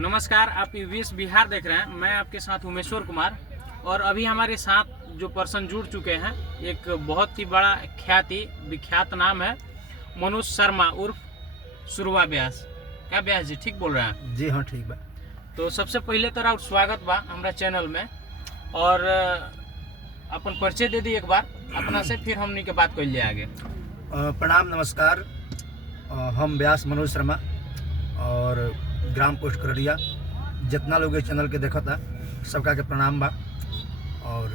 नमस्कार, आप यूवीएस बिहार देख रहे हैं। मैं आपके साथ उमेश्वर कुमार और अभी हमारे साथ जो पर्सन जुड़ चुके हैं, एक बहुत ही बड़ा विख्यात नाम है मनोज शर्मा उर्फ सुरवा व्यास। क्या व्यास जी ठीक बोल रहे हैं? जी हाँ, ठीक बा। तो सबसे पहले तो राउत स्वागत बा हमारा चैनल में। और अपन परिचय दे दी एक बार अपना से, फिर हमनी के बात कर लिए आगे। प्रणाम, नमस्कार। हम व्यास मनोज शर्मा और ग्राम पोस्ट करड़िया जितना लोग इस चैनल के देखा था सबका के प्रणाम बा और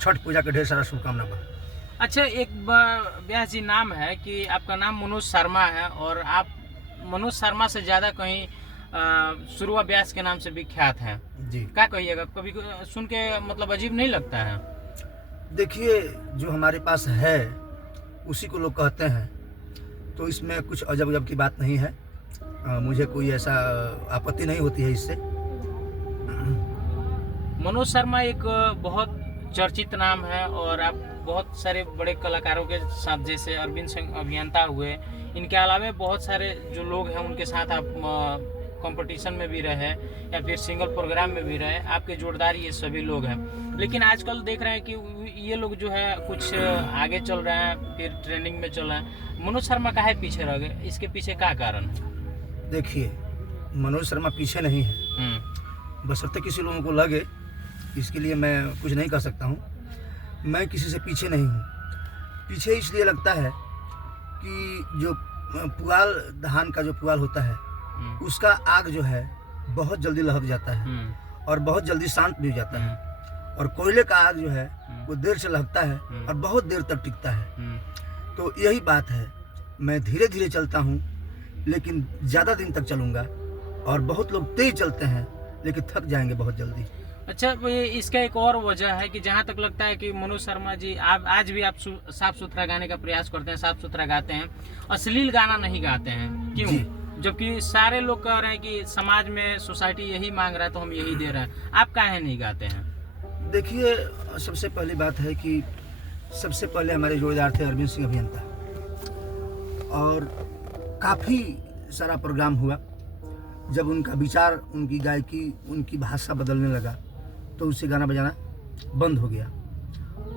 छठ पूजा के ढेर सारा शुभकामना बा। अच्छा, एक व्यास जी नाम है कि आपका नाम मनोज शर्मा है और आप मनोज शर्मा से ज़्यादा कहीं सुरवा व्यास के नाम से विख्यात हैं जी। क्या कहिएगा? कभी सुन के मतलब अजीब नहीं लगता है? देखिए, जो हमारे पास है उसी को लोग कहते हैं, तो इसमें कुछ अजब अजब की बात नहीं है। मुझे कोई ऐसा आपत्ति नहीं होती है इससे। मनोज शर्मा एक बहुत चर्चित नाम है और आप बहुत सारे बड़े कलाकारों के साथ, जैसे अरविंद सिंह अभियंता हुए, इनके अलावा बहुत सारे जो लोग हैं उनके साथ आप कंपटीशन में भी रहे या फिर सिंगल प्रोग्राम में भी रहे। आपके जोड़दार ये सभी लोग हैं, लेकिन आजकल देख रहे हैं कि ये लोग जो है कुछ आगे चल रहे हैं, फिर ट्रेंडिंग में चल रहे हैं। मनोज शर्मा काहे पीछे रह गए? इसके पीछे क्या कारण है? देखिए, मनोज शर्मा पीछे नहीं है, बशर्ते किसी लोगों को लगे, इसके लिए मैं कुछ नहीं कर सकता हूँ। मैं किसी से पीछे नहीं हूँ। पीछे इसलिए लगता है कि जो पुआल, धान का जो पुआल होता है उसका आग जो है बहुत जल्दी लहक जाता है और बहुत जल्दी शांत भी हो जाता है, और कोयले का आग जो है वो देर से लहकता है और बहुत देर तक टिकता है। तो यही बात है, मैं धीरे धीरे चलता हूँ लेकिन ज़्यादा दिन तक चलूँगा, और बहुत लोग तेज चलते हैं लेकिन थक जाएंगे बहुत जल्दी। अच्छा, इसका एक और वजह है कि जहाँ तक लगता है कि मनोज शर्मा जी आप आज भी आप साफ सुथरा गाने का प्रयास करते हैं, साफ सुथरा गाते हैं, अश्लील गाना नहीं गाते हैं। क्यों? जबकि सारे लोग कह रहे हैं कि समाज में सोसाइटी यही मांग रहा है तो हम यही दे रहे हैं। आप काहे नहीं गाते हैं? देखिए, सबसे पहली बात है कि सबसे पहले हमारे जोड़ीदार थे अरविंद सिंह अभियंता, और काफ़ी सारा प्रोग्राम हुआ। जब उनका विचार, उनकी गायकी, उनकी भाषा बदलने लगा तो उससे गाना बजाना बंद हो गया।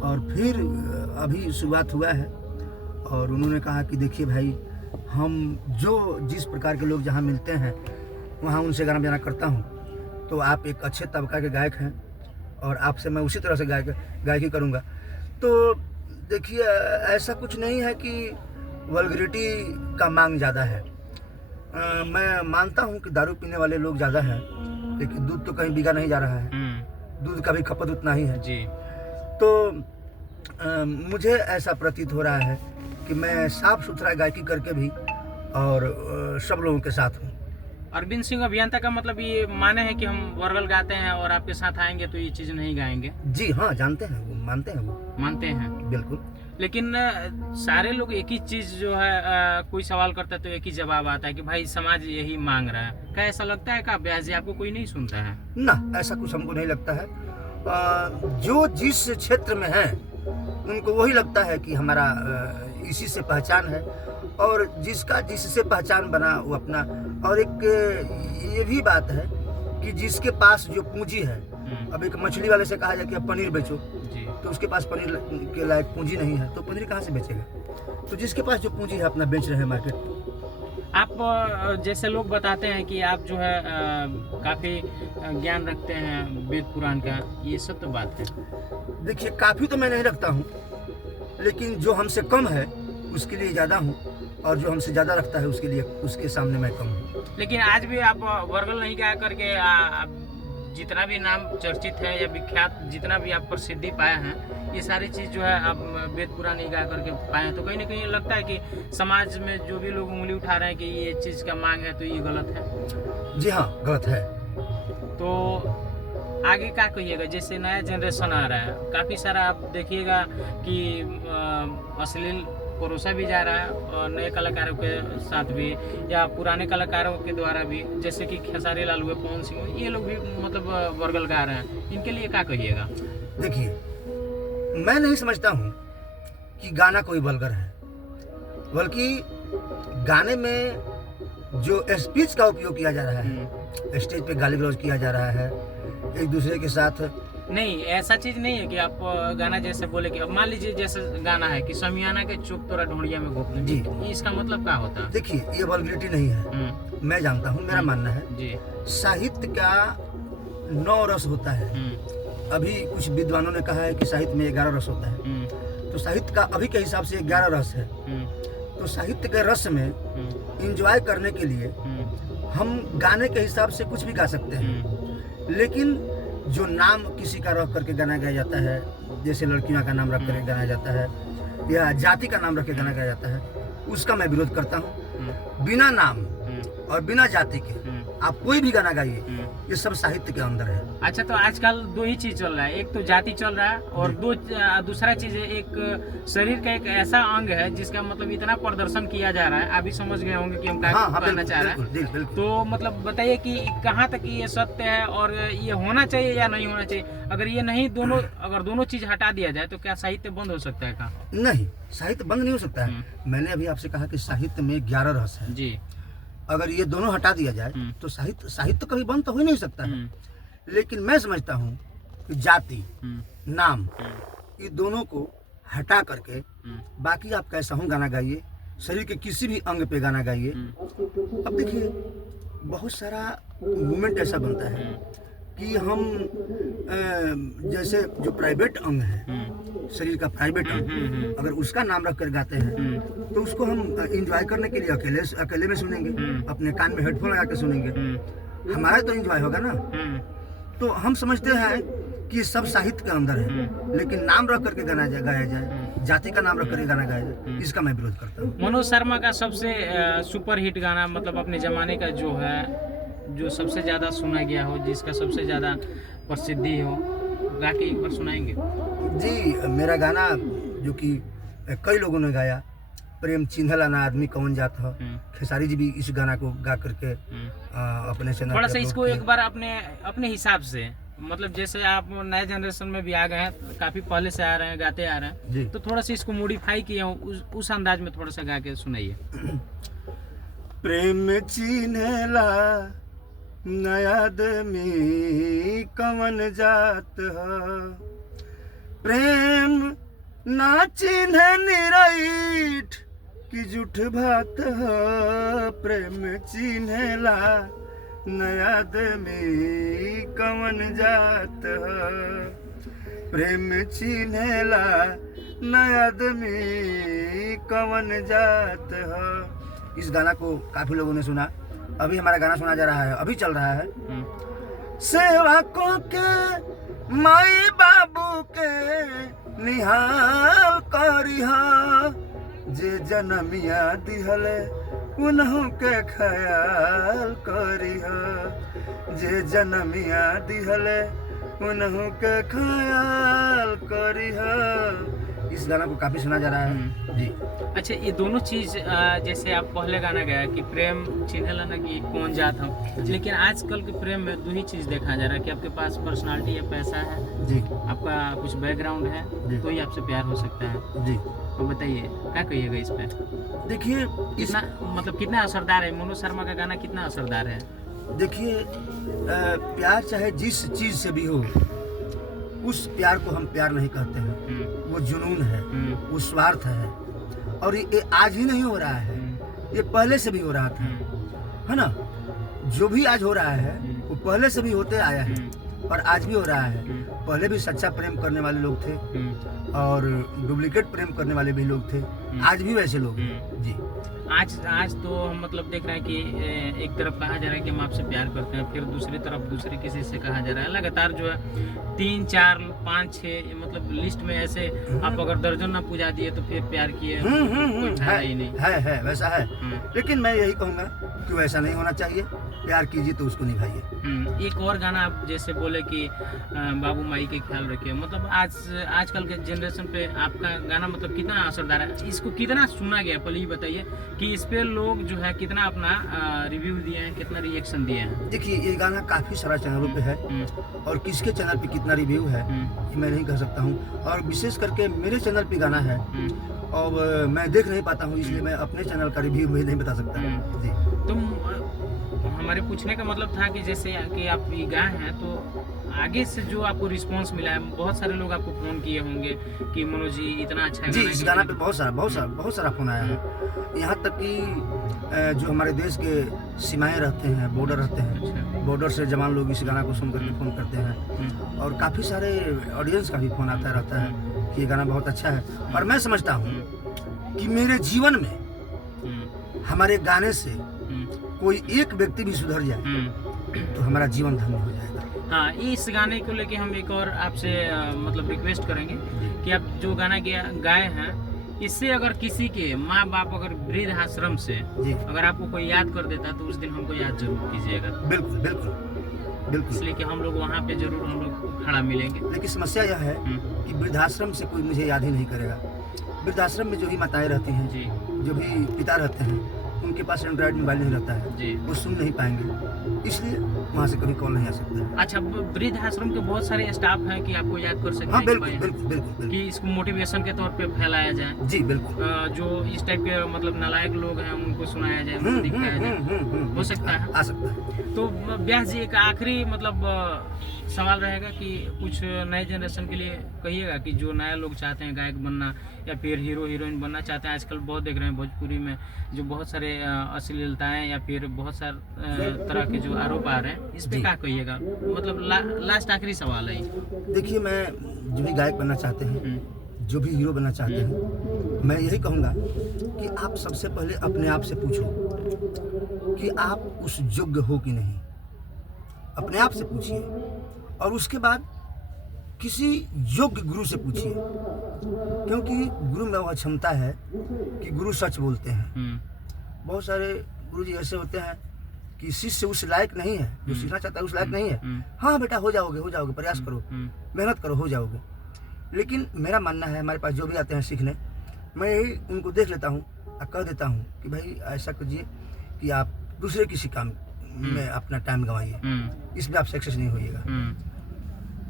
और फिर अभी शुरुआत हुआ है और उन्होंने कहा कि देखिए भाई, हम जिस प्रकार के लोग जहाँ मिलते हैं वहाँ उनसे गाना बजाना करता हूँ, तो आप एक अच्छे तबका के गायक हैं और आपसे मैं उसी तरह से गायकी करूँगा। तो देखिए, ऐसा कुछ नहीं है कि वल्गरिटी का मांग ज़्यादा है। मैं मानता हूँ कि दारू पीने वाले लोग ज़्यादा हैं, लेकिन दूध तो कहीं बिका नहीं जा रहा है, दूध का भी खपत उतना ही है जी। तो मुझे ऐसा प्रतीत हो रहा है कि मैं साफ सुथरा गायकी करके भी और सब लोगों के साथ हूँ। अरविंद सिंह अभियंता का मतलब ये माने है कि हम वर्गल गाते हैं और आपके साथ आएंगे तो ये चीज़ नहीं गाएंगे? जी हाँ, जानते हैं वो, मानते हैं वो। मानते हैं बिल्कुल। लेकिन सारे लोग एक ही चीज़ जो है, कोई सवाल करता है तो एक ही जवाब आता है कि भाई समाज यही मांग रहा है। क्या ऐसा लगता है? क्या व्यास जी आपको कोई नहीं सुनता है? ना, ऐसा कुछ हमको नहीं लगता है। जो जिस क्षेत्र में है उनको वही लगता है कि हमारा इसी से पहचान है, और जिसका जिससे पहचान बना वो अपना। और एक ये भी बात है कि जिसके पास जो पूंजी है, अब एक मछली वाले से कहा जाए कि अब पनीर बेचो, तो उसके पास पनीर के लायक पूंजी नहीं है तो पनीर कहाँ से बेचेगा? तो जिसके पास जो पूंजी है अपना बेच रहे हैं मार्केट। आप जैसे लोग बताते हैं कि आप जो है काफ़ी ज्ञान रखते हैं वेद पुराण का, ये सब तो बात है। देखिए, काफ़ी तो मैं नहीं रखता हूँ, लेकिन जो हमसे कम है उसके लिए ज़्यादा हूँ, और जो हमसे ज़्यादा रखता है उसके सामने मैं कम हूँ। लेकिन आज भी आप वर्गल नहीं गा करके जितना भी नाम चर्चित है या विख्यात, जितना भी आप प्रसिद्धि पाए हैं, ये सारी चीज़ जो है आप वेद पुराण नहीं गा करके पाए हैं, तो कहीं ना कहीं लगता है कि समाज में जो भी लोग उंगली उठा रहे हैं कि ये चीज़ का मांग है तो ये गलत है। जी हाँ, गलत है। तो आगे क्या कहिएगा? जैसे नया जनरेशन आ रहा है, काफ़ी सारा आप देखिएगा कि अश्लील परोसा भी जा रहा है, और नए कलाकारों के साथ भी या पुराने कलाकारों के द्वारा भी, जैसे कि खेसारी लाल हुए, पवन सिंह हुए, ये लोग भी मतलब वर्गल गा रहे हैं। इनके लिए क्या कहिएगा? देखिए, मैं नहीं समझता हूँ कि गाना कोई वल्गर है, बल्कि गाने में जो स्पीच का उपयोग किया जा रहा है, स्टेज पे गाली गलौज किया जा रहा है एक दूसरे के साथ। नहीं, ऐसा चीज नहीं है कि आप गाना जैसे बोले कि अब मान लीजिए जैसे गाना है कि समियाना के चुप तोरा ढूंढिया में घोप जी। इसका मतलब क्या होता है? देखिए, ये वल्गैरिटी नहीं है, मैं जानता हूँ, मेरा मानना है जी। साहित्य का 9 रस होता है। अभी कुछ विद्वानों ने कहा है कि साहित्य में 11 रस होता है, तो साहित्य का अभी के हिसाब से 11 रस है। तो साहित्य के रस में इंजॉय करने के लिए हम गाने के हिसाब से कुछ भी गा सकते हैं, लेकिन जो नाम किसी का रख करके गाना गाया जाता है, जैसे लड़कियों का नाम रख करके गाना जाता है या जाति का नाम रख के गाना गाया जाता है, उसका मैं विरोध करता हूँ। बिना नाम और बिना जाति के आप कोई भी गाना गाइए, ये सब साहित्य के अंदर है। अच्छा, तो आजकल 2 ही चीज चल रहा है, एक तो जाति चल रहा है और दूसरा चीज है एक शरीर का एक ऐसा अंग है जिसका मतलब इतना प्रदर्शन किया जा रहा है, आप भी समझ गए होंगे कि हम क्या कहना चाह रहे हैं। तो मतलब बताइए कि कहाँ तक ये सत्य है और ये होना चाहिए या नहीं होना चाहिए? अगर ये नहीं अगर दोनों चीज हटा दिया जाए तो क्या साहित्य बंद हो सकता है? का नहीं, साहित्य बंद नहीं हो सकता है। मैंने अभी आपसे कहा कि साहित्य में 11 रस है जी। अगर ये दोनों हटा दिया जाए तो साहित्य कभी बंद तो हो ही नहीं सकता है। लेकिन मैं समझता हूँ कि जाति, नाम, ये दोनों को हटा करके बाकी आप कैसा हूँ गाना गाइए, शरीर के किसी भी अंग पे गाना गाइए। अब देखिए, बहुत सारा मूवमेंट ऐसा बनता है कि हम जैसे जो प्राइवेट अंग है, शरीर का प्राइवेट अंग, अगर उसका नाम रख कर गाते हैं तो उसको हम इंजॉय करने के लिए अकेले में सुनेंगे, अपने कान में हेडफोन लगा के सुनेंगे, हमारा तो इंजॉय होगा ना। तो हम समझते हैं कि सब साहित्य के अंदर है, लेकिन नाम रख करके गाना गाया जाए, जाति का नाम रख करके गाना गाया जाए, इसका मैं विरोध करता हूँ। मनोज शर्मा का सबसे सुपर हिट गाना, मतलब अपने जमाने का जो है, जो सबसे ज्यादा सुना गया हो, जिसका सबसे ज्यादा प्रसिद्धि हो, गा के एक बार सुनाएंगे? जी, मेरा गाना जो कि कई लोगों ने गाया, प्रेम चिन्हला ना आदमी कौन जात हो, खेसारी जी भी इस गाना को गा करके अपने चैनल थोड़ा सा इसको एक बार अपने हिसाब से, मतलब जैसे आप नए जनरेशन में भी आ गए हैं, काफी पहले से आ रहे हैं, गाते आ रहे हैं जी, तो थोड़ा सा इसको मॉडिफाई किया उस अंदाज में थोड़ा सा गा के सुनाइए। प्रेम चिन्हला नया आदमी कवन जात हो, प्रेम ना चिन्ह निराइठ की झूठ बात हो, प्रेम चिन्हला नया आदमी कवन जात हो, प्रेम चिन्हला नया आदमी कवन जात हो। इस गाना को काफी लोगों ने सुना। अभी हमारा गाना सुना जा रहा है, अभी चल रहा है। सेवकों के माई बाबू के निहाल करिहा, जे जनमिया दिहले उन्हों के ख्याल करिहा, जे जनमिया दिहले उन्हों के ख्याल करिहा। इस गाना को काफी सुना जा रहा है जी। अच्छा, ये दोनों चीज जैसे आप पहले गाना गाया कि प्रेम चिन्हला ना कि कौन जात हम, लेकिन आजकल के प्रेम में 2 ही चीज देखा जा रहा है कि आपके पास पर्सनालिटी है, पैसा है जी, आपका कुछ बैकग्राउंड है, तो ही आपसे प्यार हो सकता है जी। तो बताइए क्या कहिएगा इस पे? देखिए, कितना मतलब कितना असरदार है मनोज शर्मा का गाना, कितना असरदार है? देखिए, प्यार चाहे जिस चीज से भी हो, उस प्यार को हम प्यार नहीं कहते हैं, वो जुनून है, वो स्वार्थ है। और ये आज ही नहीं हो रहा है, ये पहले से भी हो रहा था, है ना। जो भी आज हो रहा है वो पहले से भी होते आया है और आज भी हो रहा है। पहले भी सच्चा प्रेम करने वाले लोग थे और डुप्लीकेट प्रेम करने वाले भी लोग थे, आज भी वैसे लोग हैं जी। आज तो हम मतलब देख रहे हैं कि एक तरफ कहा जा रहा है कि हम आपसे प्यार करते हैं, फिर दूसरी तरफ दूसरे किसी से कहा जा रहा है। लगातार जो है 3, 4, 5, 6 मतलब लिस्ट में ऐसे आप अगर दर्जन ना पूजा दिए तो फिर प्यार किए कोई फायदा ही नहीं है वैसा है। लेकिन मैं यही कहूँगा कि वैसा नहीं होना चाहिए, प्यार कीजिए तो उसको निभाइए। एक और गाना आप जैसे बोले कि बाबू माई के ख्याल रखिए, मतलब आजकल के जनरेशन पे आपका गाना मतलब कितना असरदार है, इसको कितना सुना गया, पहले ये बताइए कि इस पे लोग जो है कितना अपना रिव्यू दिए हैं, कितना रिएक्शन दिए हैं? देखिए, ये गाना काफ़ी सारा चैनलों पे है और किसके चैनल पे कितना रिव्यू है ये मैं नहीं कह सकता हूँ, और विशेष करके मेरे चैनल पे गाना है और मैं देख नहीं पाता हूँ, इसलिए मैं अपने चैनल का रिव्यू भी नहीं बता सकता जी। तुम हमारे पूछने का मतलब था कि जैसे कि आप ये गाए हैं तो आगे से जो आपको रिस्पांस मिला है, बहुत सारे लोग आपको फ़ोन किए होंगे कि मनोज जी इतना अच्छा जी, गाना इस कीजिए। गाना पे बहुत सारा फ़ोन आया है। यहाँ तक कि जो हमारे देश के सीमाएँ रहते हैं, बॉर्डर रहते हैं, अच्छा। बॉर्डर से जवान लोग इस गाना को सुन करके फ़ोन करते हैं हम्म, और काफ़ी सारे ऑडियंस का भी फ़ोन आता रहता है कि ये गाना बहुत अच्छा है। और मैं समझता हूँ हम्म, कि मेरे जीवन में हम्म, हमारे गाने से हम्म, कोई एक व्यक्ति भी सुधर जाए हम्म। तो हमारा जीवन धन्य हो जाएगा। हाँ, इस गाने को लेके हम एक और आपसे मतलब रिक्वेस्ट करेंगे कि आप जो गाना गाए हैं, इससे अगर किसी के माँ बाप अगर वृद्ध आश्रम से जी, अगर आपको कोई याद कर देता तो उस दिन हमको याद जरूर कीजिएगा, बिल्कुल, बिल्कुल, बिल्कुल। इसलिए कि हम लोग वहाँ पे जरूर हम लोग खड़ा मिलेंगे। लेकिन समस्या यह है कि वृद्धाश्रम से कोई मुझे याद ही नहीं करेगा। वृद्धाश्रम में जो भी माताएँ रहती हैं, जी जो भी पिता रहते हैं, उनके पास एंड्रॉयड मोबाइल नहीं रहता है, जी। वो सुन नहीं पाएंगे, इसलिए वहाँ से कभी कॉल नहीं आ सकता है। अच्छा, वृद्ध आश्रम के बहुत सारे स्टाफ हैं कि आपको याद कर सकते हाँ, हैं कि बिल्कुल, भाई बिल्कुल, बिल्कुल, बिल्कुल। कि इसको मोटिवेशन के तौर पे फैलाया जाए। जी, बिल्कुल। जो इस टाइप के मतलब नालायक लोग हैं उनको सुनाया जाए, उनको दिखाया जाए। हो सकता है। आ सकता है। तो व्यास जी एक आखिरी मतलब सवाल रहेगा कि कुछ नए जनरेशन के लिए कहिएगा कि जो नया लोग चाहते हैं गायक बनना या फिर हीरो हीरोइन बनना चाहते हैं, आजकल बहुत देख रहे हैं भोजपुरी में जो बहुत सारे अश्लीलताएं या फिर बहुत सारे तरह के जो आरोप आ रहे हैं, इस पे जी। क्या कहिएगा? मतलब लास्ट आखिरी सवाल है ये। देखिए, मैं जो भी गायक बनना चाहते हैं, हम्म, जो भी हीरो बनना चाहते हैं, मैं यही कहूँगा कि आप सबसे पहले अपने आप से पूछो कि आप उस योग्य हो कि नहीं। अपने आप से पूछिए और उसके बाद किसी योग्य गुरु से पूछिए, क्योंकि गुरु में वह क्षमता है कि गुरु सच बोलते हैं। हम्म, बहुत सारे गुरु जी ऐसे होते हैं कि शिष्य उस लायक नहीं है, जो सीखना चाहता है उस लायक नहीं है। हाँ बेटा, हो जाओगे, प्रयास करो, मेहनत करो, हो जाओगे। लेकिन मेरा मानना है, हमारे पास जो भी आते हैं सीखने, मैं यही उनको देख लेता हूँ और कह देता हूँ कि भाई ऐसा कीजिए कि आप दूसरे किसी काम में अपना टाइम गंवाइए, इसमें आप सक्सेस नहीं होइएगा।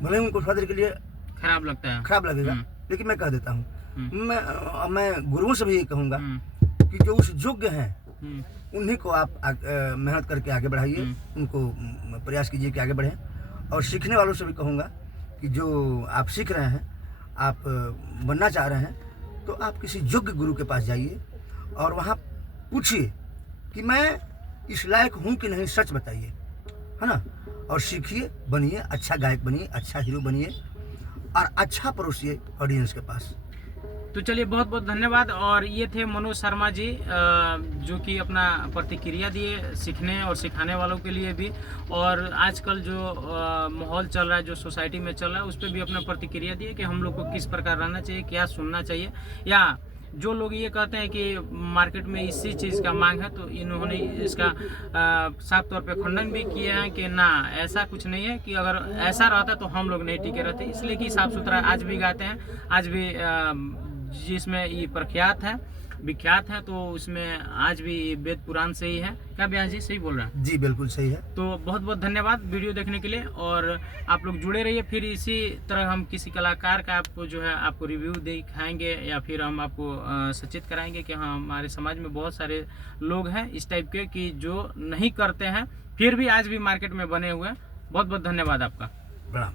भले ही उनको थोड़ा देर के लिए खराब लगता है। खराब लगेगा, लेकिन मैं कह देता हूँ, मैं गुरुओं से भी यही कहूँगा कि जो उस योग्य हैं उन्हीं को आप मेहनत करके आगे बढ़ाइए, उनको प्रयास कीजिए कि आगे बढ़ें। और सीखने वालों से भी कहूँगा कि जो आप सीख रहे हैं, आप बनना चाह रहे हैं, तो आप किसी योग्य गुरु के पास जाइए और वहाँ पूछिए कि मैं इस लायक हूँ कि नहीं, सच बताइए, है ना। और सीखिए, बनिए, अच्छा गायक बनिए, अच्छा हीरो बनिए और अच्छा परोसिए ऑडियंस के पास। तो चलिए, बहुत बहुत धन्यवाद। और ये थे मनोज शर्मा जी, जो कि अपना प्रतिक्रिया दिए सीखने और सिखाने वालों के लिए भी, और आजकल जो माहौल चल रहा है, जो सोसाइटी में चल रहा है, उस पर भी अपना प्रतिक्रिया दिए कि हम लोग को किस प्रकार रहना चाहिए, क्या सुनना चाहिए। या जो लोग ये कहते हैं कि मार्केट में इसी चीज़ का मांग है, तो इन्होंने इसका साफ तौर पे खंडन भी किए हैं कि ना, ऐसा कुछ नहीं है, कि अगर ऐसा रहता तो हम लोग नहीं टिके रहते। इसलिए कि साफ सुथरा आज भी गाते हैं, आज भी जिसमें ये प्रख्यात है, विख्यात है, तो उसमें आज भी वेद पुराण से ही है। क्या व्यास जी सही बोल रहे हैं? जी, बिल्कुल सही है। तो बहुत बहुत धन्यवाद वीडियो देखने के लिए, और आप लोग जुड़े रहिए। फिर इसी तरह हम किसी कलाकार का आपको जो है आपको रिव्यू दिखाएंगे, या फिर हम आपको सचेत कराएंगे कि हाँ, हमारे समाज में बहुत सारे लोग हैं इस टाइप के कि जो नहीं करते हैं, फिर भी आज भी मार्केट में बने हुए हैं। बहुत बहुत धन्यवाद आपका। प्रणाम।